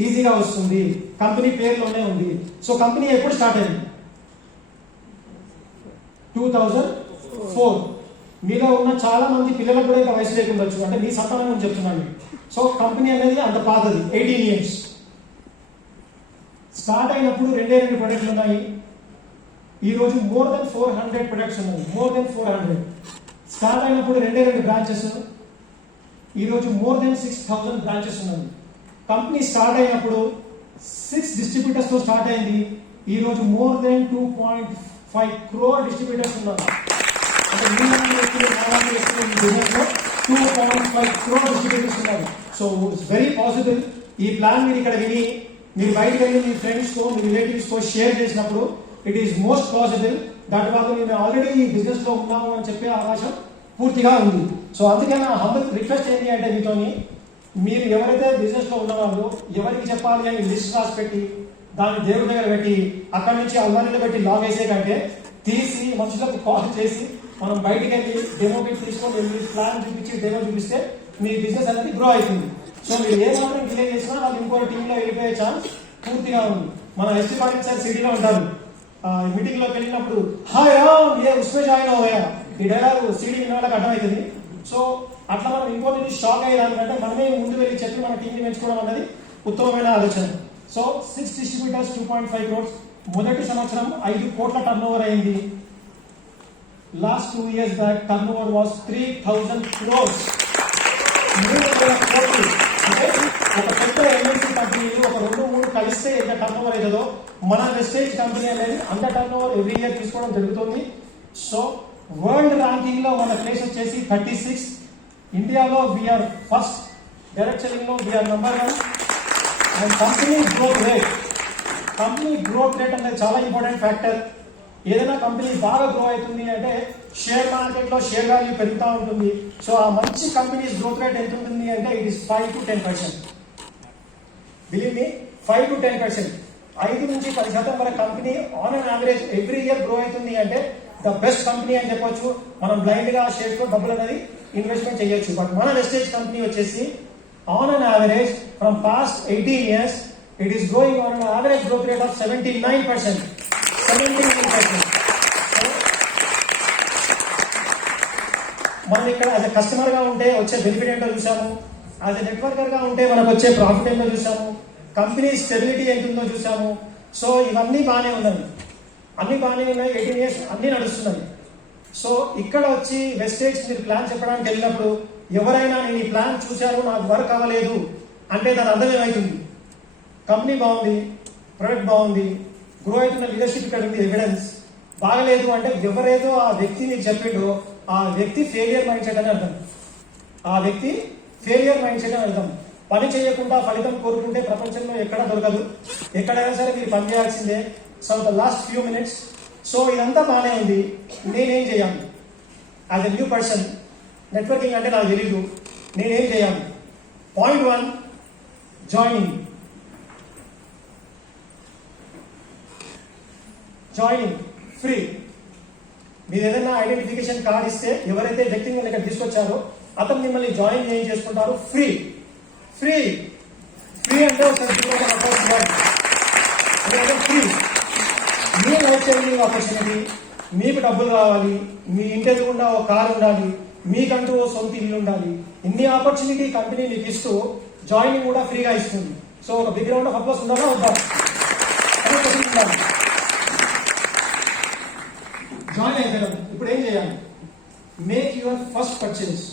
ఈజీగా వస్తుంది. కంపెనీ పేరులోనే ఉంది. సో కంపెనీ ఎప్పుడు స్టార్ట్ అయింది? 2004. మీలో ఉన్న చాలా మంది పిల్లలకు కూడా ఇంకా వయసు లేకుండొచ్చు, అంటే మీ సంతానం అని చెప్తున్నాను. సో కంపెనీ అనేది అంత పాతది, 18 years. స్టార్ట్ అయినప్పుడు 2 ప్రొడక్ట్లు ఉన్నాయి. ఈ రోజు మోర్ దెన్ 400 ప్రొడక్ట్స్ ఉన్నాయి. More than 400. స్టార్ట్ అయినప్పుడు 2 బ్రాంచెస్. ఈ రోజు మోర్ దెన్ 6000 బ్రాంచెస్ ఉన్నాయి. కంపెనీ స్టార్ట్ అయినప్పుడు 6 డిస్ట్రిబ్యూటర్స్ తో స్టార్ట్ అయింది. ఈ రోజు మోర్ దెన్ 2.5 crore డిస్ట్రిబ్యూటర్స్ ఉన్నారు. అంటే బిజినెస్ లో 2.5 crore డిస్ట్రిబ్యూటర్స్ ఉన్నారు. So it's very possible. ఈ ప్లాన్ మీరు ఇక్కడ విని మీరు బయటకు వెళ్ళి మీ ఫ్రెండ్స్ తో మీ రిలేటివ్స్ తో షేర్ చేసినప్పుడు it is most possible that వాళ్ళు మేము ఆల్రెడీ ఈ బిజినెస్ లో ఉన్నాము అని చెప్పే అవకాశం పూర్తిగా ఉంది. సో అందుకే నా హంబల్ రిక్వెస్ట్ ఏంటి అంటే మీతోని, మీరు ఎవరైతే బిజినెస్ లో ఉన్నవాళ్ళు ఎవరికి చెప్పాలి అని లిస్ట్ రాసి పెట్టి దాన్ని దేవుడి దగ్గర పెట్టి అక్కడి నుంచి అల్మారీలో పెట్టి లాగ్ వేసే కంటే తీసి మనుషులకు కాల్ చేసి మనం బయటికి వెళ్ళి డెమో బిట్ తీసుకొని వెళ్ళి ప్లాన్ చూపించి డెమో చూపిస్తే మీ బిజినెస్ అనేది గ్రో అవుతుంది. సో మీరు ఏ మాత్రం డిలే చేసినా వాళ్ళు ఇంకో టీంలో వెళ్ళిపోయే ఛాన్స్ పూర్తిగా ఉంది. మన ఎస్టీ పాటిల్ సార్ సిటీలో ఉంటారు. మీటింగ్ లోకి వెళ్ళినప్పుడు హాయ్ రామ్ ఏ ఉస్మే జాయిన్ అవ్వయా ఈ డైలాగ్ సిటీ విన్న వాళ్ళకి అర్థమవుతుంది. సో అట్లా మనం ఇంకోటి షాక్ అయ్యేదానికంటే మనమే ముందు వెళ్ళి చెప్పి మన టీంని పెంచుకోవడం అనేది ఉత్తమమైన ఆలోచన. So 6 distributors 2.5 crores. మొదటి సంవత్సరం 5 కోట్ల టర్న్ ఓవర్ అయింది. Last 2 years back turn over was 3000 crores. 300 కోట్లు. అంటే ఒక పెద్ద ఎంఎన్సీ కంపెనీలు ఒక 2-3 కలిస్తే ఎంత టర్న్ ఓవర్ అవుతుందో మన వెస్టేజ్ కంపెనీ అనేది అంత టర్న్ ఓవర్ ఎవ్రీ ఇయర్ తీసుకోవడం జరుగుతుంది. సో వరల్డ్ ర్యాంకింగ్ లో మన ప్లేస్ వచ్చేసి 36. ఇండియాలో వీఆర్ ఫస్ట్. డైరెక్ట్ సెల్లింగ్ లో we're number 1. And company growth rate అనేది చాలా ఇంపార్టెంట్ ఫ్యాక్టర్. ఏదైనా కంపెనీ బాగా గ్రో అవుతుంది అంటే షేర్ మార్కెట్ లో షేర్ వాల్యూ పెరుగుతూ ఉంటుంది. సో ఆ మంచి కంపెనీస్ గ్రోత్ రేట్ ఎంత ఉంటుంది అంటే it is 5 to 10%. Believe me 5 to 10%. 5 నుంచి 10% వరకు company on an average every year grow అవుతుంది అంటే ద బెస్ట్ కంపెనీ అని చెప్పొచ్చు. మనం బ్లైండ్ గా షేర్ తో డబ్బులు అనేది ఇన్వెస్ట్మెంట్ చేయొచ్చు. బట్ మన వెస్టేజ్ కంపెనీ వచ్చేసి on an average from past 18 years it is growing on an average growth rate of 79%. మనం ఇక్కడ యాజ్ ఎ కస్టమర్ గా ఉంటే వచ్చే బెనిఫిట్ ఏంటో చూసాము. యాజ్ ఎ నెట్వర్కర్ గా ఉంటే మనకు వచ్చే ప్రాఫిట్ ఏంటో చూసాము. కంపెనీ స్టెబిలిటీ ఎంత ఉందో చూసాము. సో ఇవన్నీ బాగానే ఉన్నాయి. 18 years అన్ని నడుస్తున్నాయి. సో ఇక్కడ వచ్చి వెస్టేజ్ మీరు ప్లాన్ చెప్పడానికి వెళ్ళినప్పుడు ఎవరైనా నేను ఈ ప్లాన్ చూశాను నాకు వర్క్ అవ్వలేదు అంటే దాని అర్థం ఏమవుతుంది? కంపెనీ బాగుంది, ప్రొడక్ట్ బాగుంది, గ్రో అవుతున్న లీడర్షిప్ ఇక్కడ ఉంది, ఎవిడెన్స్ బాగలేదు అంటే ఎవరేదో ఆ వ్యక్తి మీకు చెప్పిండో ఆ వ్యక్తి ఫెయిలియర్ మైండ్ సెట్ అని అర్థం. పని చేయకుండా ఫలితం కోరుకుంటే ప్రపంచంలో ఎక్కడ దొరకదు. ఎక్కడైనా సరే మీరు పని చేయాల్సిందే. So the last few minutes. So ఇదంతా బాగానే ఉంది. నేనేం చేయాలి as a new person? Networking అంటే నాకు తెలీదు. నేనేం చేయాలి? Point 1, joining free. మీరు ఏదైనా ఐడెంటిఫికేషన్ కార్డ్ ఇస్తే ఎవరైతే వ్యక్తిని ఇక్కడ తీసుకొచ్చారో అతను మిమ్మల్ని జాయిన్ చేసుకుంటారు ఫ్రీ. అంటే ఫ్రీ. మీ లైఫ్ చేంజింగ్ ఆపర్చునిటీ. మీకు డబ్బులు రావాలి, మీ ఇంటి ఎదురుగుండా ఒక కారు ఉండాలి, మీకంటూ ఓ సొంత ఇల్లు ఉండాలి. ఇన్ని ఆపర్చునిటీ కంపెనీ మీకు ఇస్తూ జాయినింగ్ కూడా ఫ్రీగా ఇస్తుంది. సో ఒక బిగ్ రౌండ్ ఆఫ్ అప్లాస్ ఉండాలా వద్దా? జాయిన్ అయిపోయాం. ఇప్పుడు ఏం చేయాలి? Make your first purchase.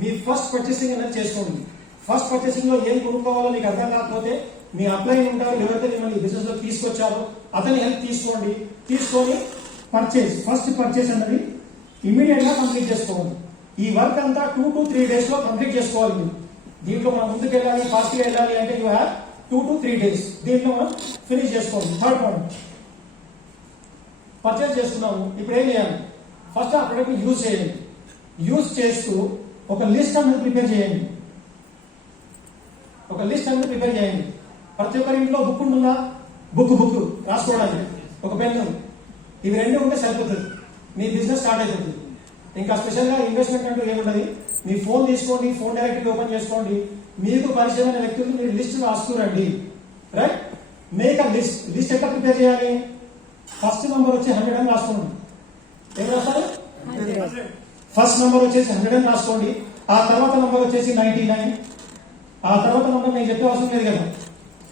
Me first purchasing అనేది చేసుకోండి. ఫస్ట్ పర్చేసింగ్ లో ఏం కొనుక్కోవాలో మీకు అర్థం కాకపోతే మీ అప్లై ఉంటారు, ఎవరైతే మిమ్మల్ని బిజినెస్ లో తీసుకొచ్చారో అతని హెల్ప్ తీసుకోండి. తీసుకొని ఫస్ట్ పర్చేస్ అనేది ఇమీడియట్ గా కంప్లీట్ చేసుకోవాలి. ఈ వర్క్ అంతా 2 to 3 days లో కంప్లీట్ చేసుకోవాలి. దీంట్లో మనం ముందుకు వెళ్ళాలి, ఫాస్ట్ గా వెళ్ళాలి అంటే యూ హ్యావ్ 2 to 3 days. దీంట్లో మనం ఫినిష్ చేసుకోవాలి. థర్డ్ పాయింట్, పర్చేస్ చేసుకున్నాము. ఇప్పుడు ఏం చేయాలి? ఫస్ట్ ఆ ప్రొడక్ట్ ని యూజ్ చేయండి. యూజ్ చేస్తూ ఒక లిస్ట్ అనేది ప్రిపేర్ చేయండి. ఒక లిస్ట్ అనేది ప్రిపేర్ చేయండి. ప్రతి ఒక్కరి ఇంట్లో బుక్ ఉంటుందా? బుక్ రాసుకోవడానికి ఒక పెన్ను, ఇవి రెండు ఉంటే సరిపోతుంది, మీ బిజినెస్ స్టార్ట్ అయిపోతుంది. ఇంకా స్పెషల్ గా ఇన్వెస్ట్మెంట్ అంటూ ఏముండదు. మీ ఫోన్ తీసుకోండి, ఫోన్ డైరెక్ట్ ఓపెన్ చేసుకోండి, మీకు పరిచయమైన వ్యక్తులు మీరు లిస్ట్ రాసుకురండి. Right, make a list. List ఎట్లా ప్రిపేర్ చేయాలి? ఫస్ట్ నెంబర్ వచ్చి 100 అని రాసుకోండి. ఏం రాస్తారు? ఫస్ట్ నెంబర్ వచ్చేసి 100 అని రాసుకోండి. ఆ తర్వాత నెంబర్ వచ్చేసి 99. ఆ తర్వాత నెంబర్ నేను చెప్పే అవసరం లేదు కదా,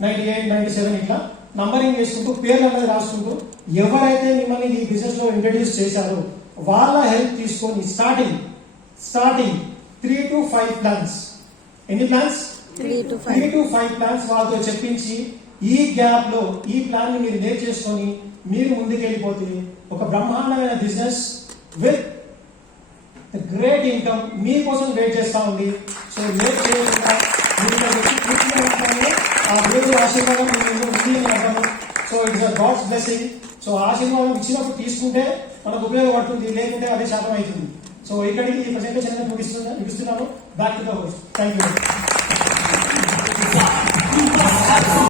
98, 97 ఇట్లా నంబరింగ్ చేసుకుంటూ పేర్లు అనేది రాసుకుంటూ ఎవరైతే మిమ్మల్ని ఈ బిజినెస్ లో ఇంట్రడ్యూస్ చేశారో వాళ్ళ హెల్ప్ తీసుకొని స్టార్టింగ్ 3 to 5 ప్లాన్స్. ఎన్ని ప్లాన్స్? 3 to 3 to 5 ప్లాన్స్ వాళ్ళతో చెప్పించి ఈ గ్యాప్ లో ఈ ప్లాన్ ని మీరు నేర్చేసుకొని మీరు ముందుకెళ్ళిపోతే ఒక బ్రహ్మాండమైన బిజినెస్ విత్ గ్రేట్ ఇన్కమ్ మీకోసం వెయిట్ చేస్తా ఉంది. సో లేట్ చేయకుండా మీరు ఇక్కడ వచ్చి పూర్తిగా ఉంటానే ఆ దేవుడి ఆశీర్వాదం మీ ముందు ఉంది అని అర్థము. So it's God's blessing. So ఆశీర్వాదం ఇచ్చినప్పుడు తీసుకుంటే మనకు ఉపయోగపడుతుంది, లేకుంటే అదే శాతం అవుతుంది. సో ఇక్కడికి ఈ ప్రెజెంటేషన్ అనేది ముగిస్తున్నాను. Back to the host. Thank you.